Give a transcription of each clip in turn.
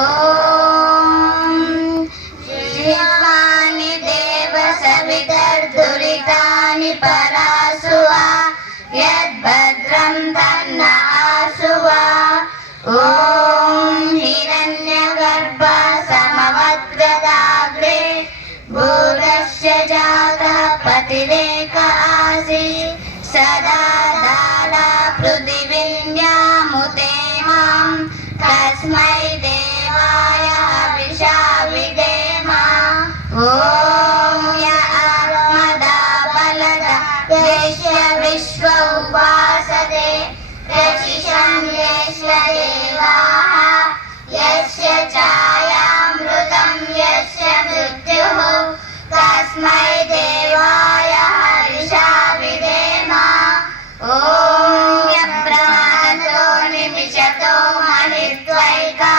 ॐ शिवानि देव सवितर्दुरितानि परासुवा यद्भद्रं तन्न आसुवा ॐ हिरण्यगर्भ समवद्गदाग्रे भूतस्य जातः पतिरेक आसीत् सदा दाला पृथिवीन्यामुते मां तस्मै देवाय हविषा विधेम ॐ य आत्मदा बलदा यस्य विश्व उपासते यशिषं यस्य देवाः यस्य छायामृतं यस्य मृत्युः तस्मै देवाय हविषा विधेम ॐ यब्रह्मणो निमिषतो मणित्वैका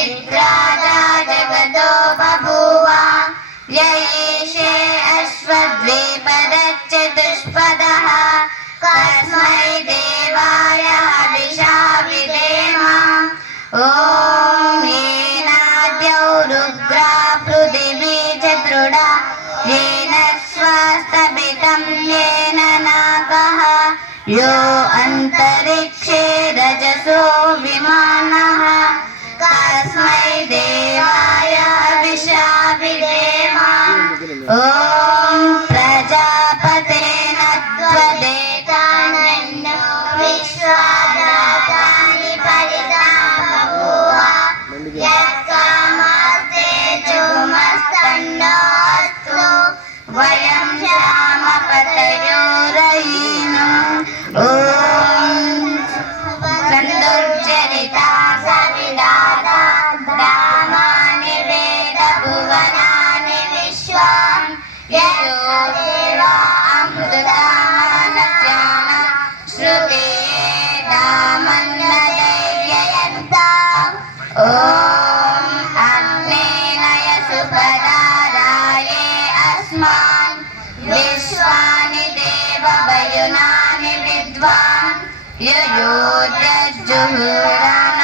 इन्द्रादा जगतो बभूव य एषे अश्वद्वीपदश्चतुष्पदः तस्मै देवाय हविषा विधेम ॐ येनाद्यौ रुद्रा पृथिवी च दृढा येन स्वास्तभितं येन नाकः यो अन्तरिक्षे रजसो विमानः तस्मै देवाय हविषा विधेम ॐ प्रजापतेन त्वदेतानन्यो विश्वादातानि परितां बभूव यत्कामास्ते चुमस्तन्नोऽस्तु वयं श्यामपतयो रयिनो ॐ सन्दुर्जरिता सविदाता रामानि वेदभुवनानि विश्वान् ययो देवा अमृतामनस्यान श्रुतेदामन्नदैर्ययन्ताम् ॐ अग्नेन यसुपदाराये अस्मान् विश्वानि देववयुनानि विद्वान् ययो जज्जुहुरान्